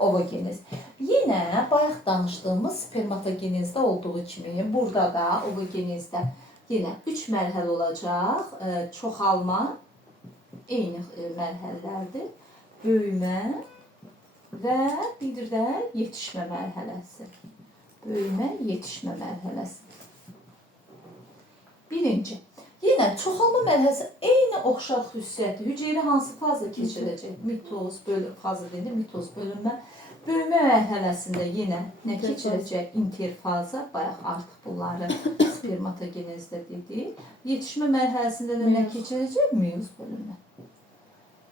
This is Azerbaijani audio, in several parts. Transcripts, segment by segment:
Ovogenez. Yine bayaq danışdığımız spermatogenezdə olduğu kimi burada da ovogenezdə yine 3 mərhələ olacaq. Çoxalma eyni mərhələlərdir. Böyümə və bir də yetişmə mərhələsi. Böyümə, yetişmə mərhələsi. Birinci. Yine çoxalma mərhələsi eyni oxşar xüsusiyyəti. Hüceyrə hansı fazla keçirəcək? Mitoz, fazla deyildi, mitoz bölünmə. Böyümə mərhələsində yenə nə keçirəcək? Interfaza, bayaq artıq bunları spermatogenezdə dedik. Yetişmə mərhələsində də nə keçirəcək? Meyoz bölünmə.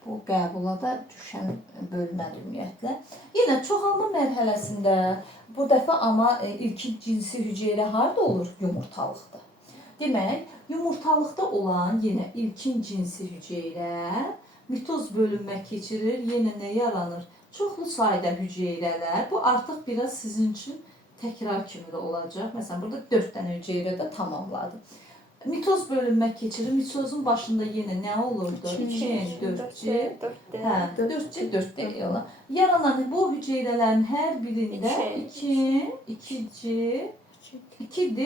Bu qəbula da düşən bölmədir ümumiyyətlə. Yenə çoxalma mərhələsində bu dəfə amma ilkin cinsi hüceyrə harda olur? Yumurtalıqda. Demək, yumurtalıqda olan yenə ilkin cinsi hüceyrə mitoz bölünmə keçirir. Yenə nə yaranır? Çoxlu sayda hüceyrələr. Bu artıq biraz sizin üçün təkrar kimi də olacaq. Məsələn, burada 4 dənə hüceyrə də tamamladı. Mitoz bölünmə keçirir. Mitozun başında yenə nə olurdu? 2, 4C. 4C, 4D. Yaranan bu hüceyrələrin hər birində 2C, 2D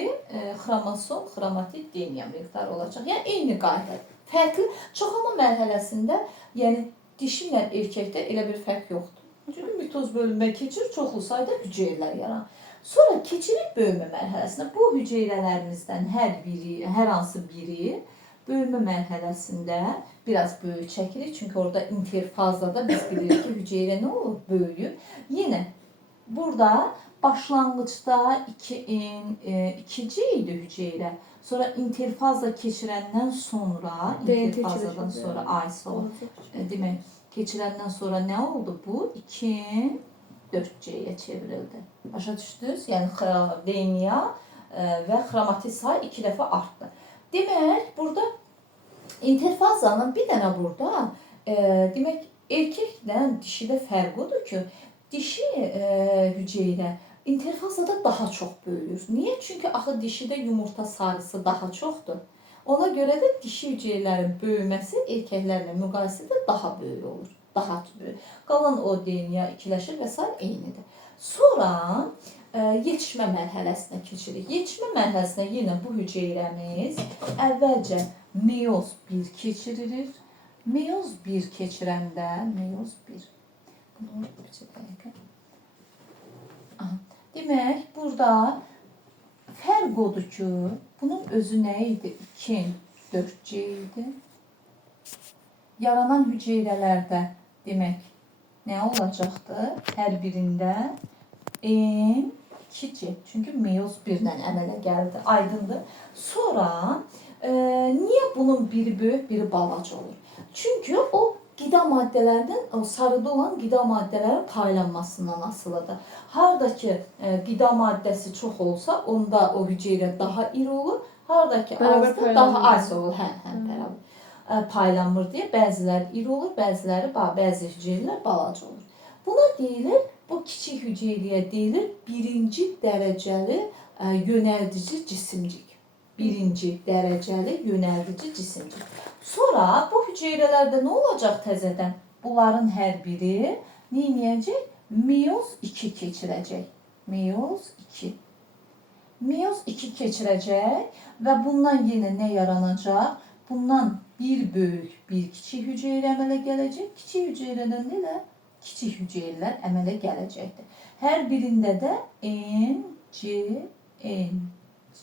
xromosom, xromatid DNA miqdarı olacaq. Yəni eyni qayda. Fərqli çoxalma mərhələsində, yəni dişi ilə erkəkdə elə bir fərq yoxdur. Çünki mitoz bölünmə keçir, çoxlu sayda hüceyrələr yaranır. Sonra keçirik böyümə mərhələsinə. Bu hüceyrələrimizdən hər hansı biri böyümə mərhələsində biraz böyük çəkilir. Çünki orada interfazda da biz bilirik ki, hüceyrə nə olur? Böyüyür. Yenə burada başlanğıçda 2C idi hüceyrə. Sonra interfaza keçirəndən sonra, interfazadan sonra ISO demək, keçirəndən sonra nə oldu? Bu 2, 4C'ye çevrildi. Başa düşdünüz? Yəni DNA və xromatid sayı 2 dəfə artdı. Demək, burada interfazanın bir dənə burada demək, erkəklə dişidə fərq odur ki, dişi hüceyrə interfazada daha çox böyüyür. Niyə? Çünki axı dişidə yumurta sarısı daha çoxdur. Ona görə də dişi hüceyrələrin böyüməsi erkəklərlə müqayisədə daha böyük olur. Daha böyük. Qalan o DNA ikiləşir və s. eynidir. Sonra yetişmə mərhələsinə keçirik. Yetişmə mərhələsinə yenə bu hüceyrəmiz əvvəlcə meyoz 1 keçirilir. Meyoz 1 keçirəndə, meyoz 1. Bunu bir dəqiqə. Demək, burada fərq odur ki, bunun özü nə idi? 2, 4C idi. Yaranan hüceyrələrdə demək, nə olacaqdı? Hər birində N2C. Çünki meyoz 1-lə əmələ gəldi. Aydındır. Sonra, niyə bunun biri böyük, biri balaca olur? Çünki o qida maddələrdən, o sarıda olan qida maddələrin paylanmasından asılıdır. Harada ki qida maddəsi çox olsa, onda o hüceyrə daha iri olur. Harada ki azdır, daha az olur. Bərabər paylanmır deyə bəziləri iri olur, bəzi hüceyrələr balaca olur. Buna deyilir, bu kiçik hüceyrəyə deyilir birinci dərəcəli yönəldici cisimcik. Birinci dərəcəli yönəldici cisimcik. Sonra bu hüceyrələrdə nə olacaq təzədən? Bunların hər biri nə edəcək? Meyoz 2 keçirəcək. Meyoz 2. Meyoz 2 keçirəcək və bundan yenə nə yaranacaq? Bundan bir böyük, bir kiçik hüceyrə əmələ gələcək. Kiçik hüceyrədən də kiçik hüceyrələr əmələ gələcəkdir. Hər birində də N, C, N, C,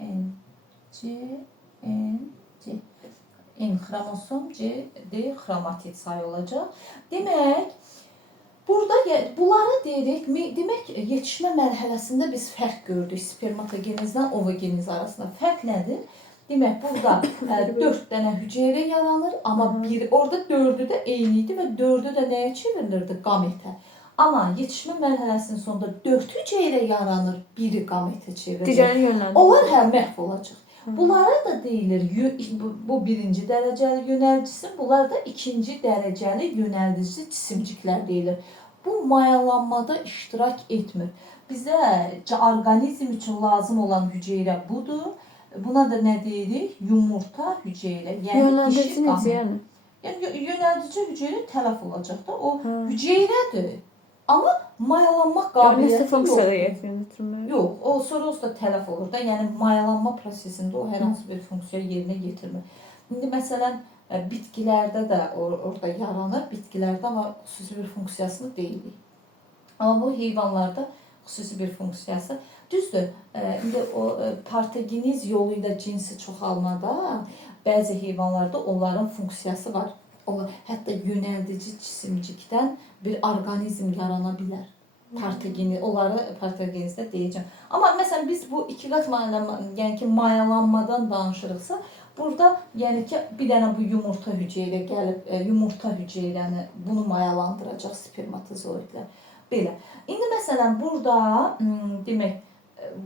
N, C, N, C. N xromosom, C, D xromatid sayı olacaq. Demək, burada bunları deyirik, demək yetişmə mərhələsində biz fərq gördük spermatogenezdən ovogenez arasında. Fərq nədir? Demək, burada 4 dənə hüceyrə yaranır, amma orada 4'ü də eyni idi və 4'ü də nəyə çevrilirdi? Qametə. Amma yetişmə mərhələsinin sonunda 4 hüceyrə yaranır, biri qametə çevrilir. Onlar məhv olacaq. Bunlara da deyilir, bu birinci dərəcəli yönəldicisi, bunlar da ikinci dərəcəli yönəldici cisimciklər deyilir. Bu mayalanmada iştirak etmir. Bizə orqanizm üçün lazım olan hüceyrə budur. Buna da nə deyirik? Yumurta hüceyrə. Yönəldirici necə yəni? Yəni yönəldici hüceyrə tələf olacaq da. O hüceyrədir. Amma mayalanma qabiliyyəti Nəsə funksiyada yoxdur. yetirmək. Yox, o sonra da tələf olur da. Yəni mayalanma prosesində o hər hansı bir funksiya yerinə yetirmir. İndi məsələn bitkilərdə də orada yaranır. Bitkilərdə amma xüsusi bir funksiyasını deyilik. Amma bu heyvanlarda xüsusi bir funksiyası. Düzdür, indi o partogeniz yolu ilə cinsi çoxalmada bəzi heyvanlarda onların funksiyası var. Hətta yönəldici cisimcikdən bir orqanizm yarana bilər. Onları partogenizdə deyəcəm. Amma məsələn biz bu iki qat mayalanma, yəni ki mayalanmadan danışırıqsa, burada yəni ki bir dənə bu yumurta hüceyrə gəlib, yumurta hüceyrəni bunu mayalandıracaq spermatozoidlər. Belə. İndi məsələn burada demək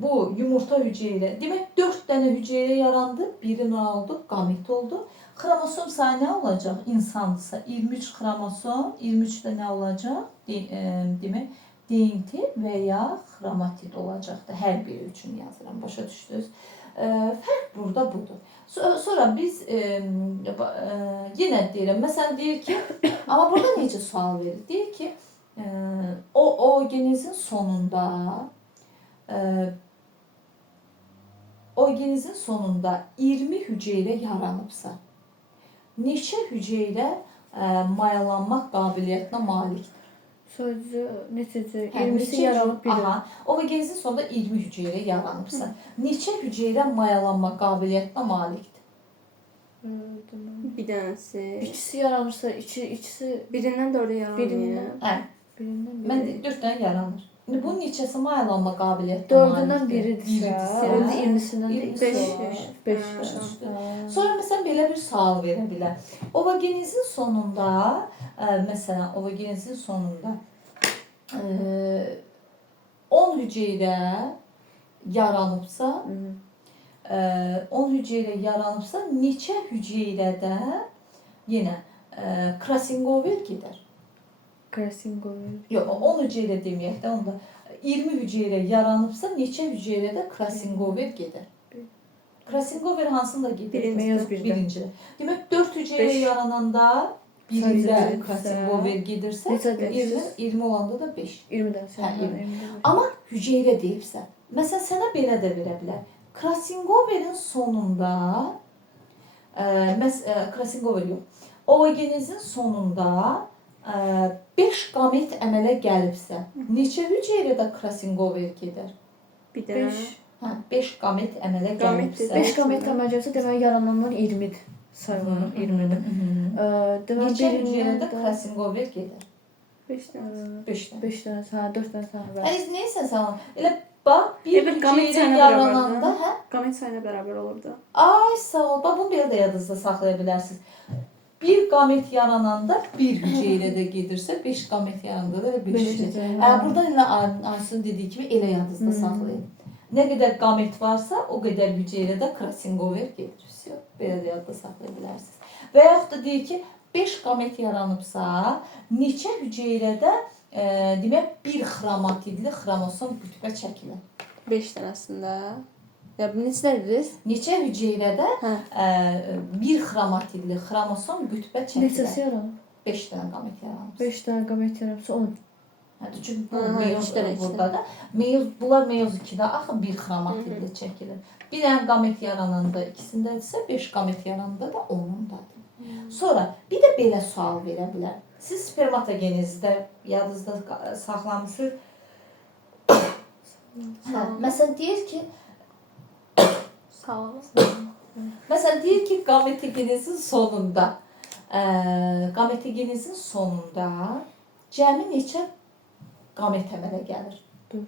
bu yumurta hüceyrə, demək 4 dənə hüceyrə yarandı, biri nə oldu? Gamet oldu. Xromosom sayı nə olacaq? İnsandırsa 23 xromosom, 23 də nə olacaq? Demək DNT və ya xromatid olacaqdır. Hər biri üçün yazıram. Başa düşdünüz? Fərq burada budur. Sonra biz yenə deyirəm. Məsələn deyir ki, amma burada necə sual verir? Deyir ki, o orqanizmin sonunda 20 hüceyrə yaranıbsa, neçə hüceyrə mayalanmaq qabiliyyətinə malikdir? Sadəcə neçəcə 20-si yaranıb biri. Aha, orqanizmin sonunda 20 hüceyrə yaranıbsa, neçə hüceyrə mayalanma qabiliyyətinə malikdir? Bir dənəsi. İkisi yaranırsa, ikisi Birindən 4-ə yaranmıyor. birindən Mən biri. 4 dənə yaranır. İndi bunun neçəsi mayalanma qabiliyyətinə Dördündən malikdir? biridirsə, onda 20-sindən 5. Sonra məsələn belə bir sual verə bilər. Orqanizmin sonunda, məsələn, orqanizmin sonunda 10 hüceyrə yaranıbsa, 10 hüceyrə yaranıbsa, neçə hüceyrədə yenə Krasingover gedər? Krasingover. Yox, 10 hüceyrə deməyək də, onda 20 hüceyrə yaranıbsa, neçə hüceyrədə Krasingover gedər? Krasingover hansında gedir? Meyoz birdə. Birinci. Demək 4 hüceyrə Beş. yarananda birində Sadəcə Krasingover gedirsə, Neçə deyirsiniz? 20 olanda da 5. 20 dənə. Hə, 20. Amma hüceyrə deyibsə, məsələn sənə belə də verə bilər. Krasingoverin sonunda Krasingover yox. Orqanizmin sonunda 5 qamet əmələ gəlibsə, neçə hüceyrədə Krasingover gedər? Bir dənə. 5 qamet əmələ Qamet gəlibsə. 5 qamet əməliyyatı demək yarananlar 20-dir. Sayılır 20-dir. Demək Neçə hüceyrədə birində Krasingover gedər? 5 dənə. 5 dənə. 5 dənə, hə 4 dənə sahə. Əziz, neysə sən? Elə bax, bir Evet, qamet hüceyrə sayına yarananda, bərabərdir. hə? Qamet sayına bərabər olurdu. Ay sağ ol. Bax bunu belə də yadınızda saxlaya bilərsiniz. Bir qamet yarananda bir hüceyrədə gedirsə, 5 qamet yarananda da 5 hüceyrə. Burada ilə Aysun dediyi kimi elə yadınızda saxlayın. Nə qədər qamet varsa, o qədər hüceyrədə Krasingover gedir. Belə də yadda saxlaya bilərsiniz. Və yaxud da deyir ki, 5 qamet yaranıbsa, neçə hüceyrədə demək bir xromatidli xromosom qütbə çəkilir. 5 dənəsində. Ya bu neçə dediniz? Neçə hüceyrədə Hə. bir xromatidli xromosom qütbə çəkilir. Neçəsi yaranır? 5 dənə qamet yaranır. 5 dənə qamet yaranırsa 10. Çünki bu Aha, meyoz iki dənə, burada da. Bunlar meyoz 2-də axı bir xromatidli çəkilir. Bir dənə qamet yarananda ikisindədirsə, 5 qamet yarananda da onundadır. Sonra bir də belə sual verə bilər. Siz spermatogenezdə yadınızda saxlamısınız. Məsələn deyir ki, Sağ olun. Məsələn deyir ki, gametegenezin sonunda cəmi neçə qamet əmələ gəlir? 4.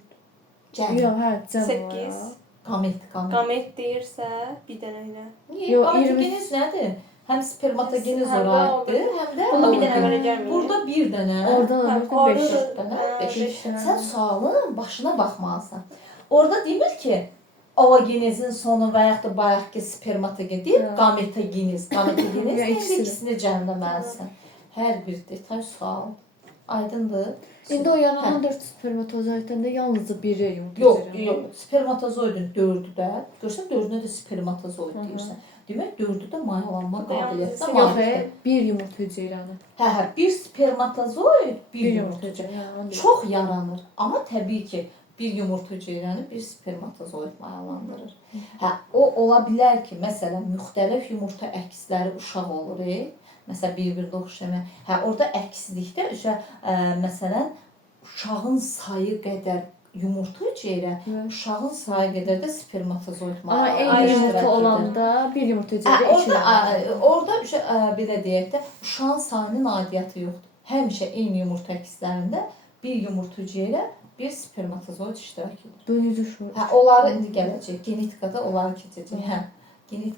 Cəmi. Yox, hə, cəm 8. Qamet. Qamet deyirsə bir dənə ilə. Niyə? Yox, Gametegenez nədir? Həm spermatogenez Həm də orayıdır, həm də Bunda bir orada. dənə əmələ gəlmir. Burada bir dənə. Oradan Hə, alırsan 5. orada- dənə, Hə, 5. beş dənə. Sən sualın başına baxmalısan. Orada demir ki, ovogenezin sonu və yaxud da bayaqki spermatogen deyil, Hə. gametegenez. Gametegenez Ya, indi ikisini. ikisini cəmləməlisən. Hər bir detay sual. Aydındır? İndi o yaranan 4 spermatozoiddən də yalnızca biri Yox, yox. Spermatozoidin 4-ü də, görsən 4-ünə də spermatozoid deyirsən. Demək 4-ü də mayalanma qabiliyyətinə Yox, malikdir. bir yumurta hüceyrəni. Hə, bir spermatozoid, bir Bir yumurta yumurta hüceyrə. hüceyrəni. Çox yaranır, amma təbii ki, bir yumurta hüceyrəni bir spermatozoid mayalandırır. Hə, o ola bilər ki, məsələn, müxtəlif yumurta əksləri uşaq olur. Məsələn, bir-birinə oxşayan. Hə, orada əkslikdə məsələn, uşağın sayı qədər yumurta hüceyrə, uşağın sayı qədər də spermatozoid Amma mayalandırır. eyni yumurta olanda bir yumurta hüceyrə Orada belə deyək də, uşağın sayının aidiyyatı yoxdur. Həmişə eyni yumurta əkslərində bir yumurta hüceyrə, bir spermatozoid iştirak edir. bölücü şuur. Hə, onları indi gələcək. Genetikada onları keçəcək. Hə, genetik